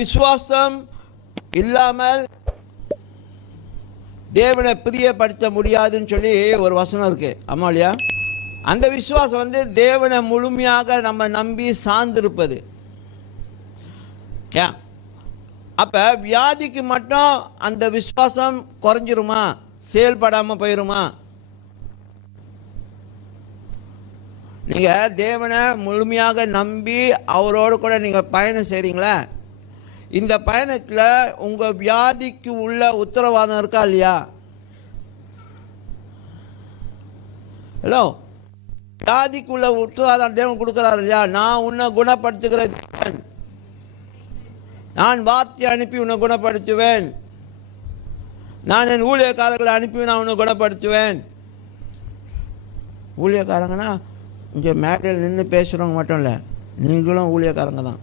விசுவாசம் இல்லாமல் தேவனை பிரியப்படுத்த முடியாதுன்னு சொல்லி ஒரு வசனம் இருக்கு. ஆமா இல்லையா? அந்த விசுவாசம் வந்து தேவனை முழுமையாக நம்ம நம்பி சார்ந்திருப்பது. அப்ப வியாதிக்கு மட்டும் அந்த விசுவாசம் குறைஞ்சிருமா? செயல்படாம போயிருமா? நீங்க தேவனை முழுமையாக நம்பி அவரோடு கூட நீங்க பயணம் செய்றீங்களா? இந்த பயணத்தில் உங்க வியாதிக்கு உள்ள உத்தரவாதம் இருக்கா இல்லையா? ஹலோ, வியாதிக்கு உள்ள உத்தரவாதம் தேவன் கொடுக்கிறார் இல்லையா? நான் உன்னை குணப்படுத்துகிறேன், நான் வார்த்தை அனுப்பி உன்னை குணப்படுத்துவேன், நான் என் ஊழியக்காரர்களை அனுப்பி நான் உன்னை குணப்படுத்துவேன். ஊழியக்காரங்கன்னா இங்கே மேடையில் நின்று பேசுகிறவங்க மட்டும் இல்லை, நீங்களும் ஊழியக்காரங்க தான்.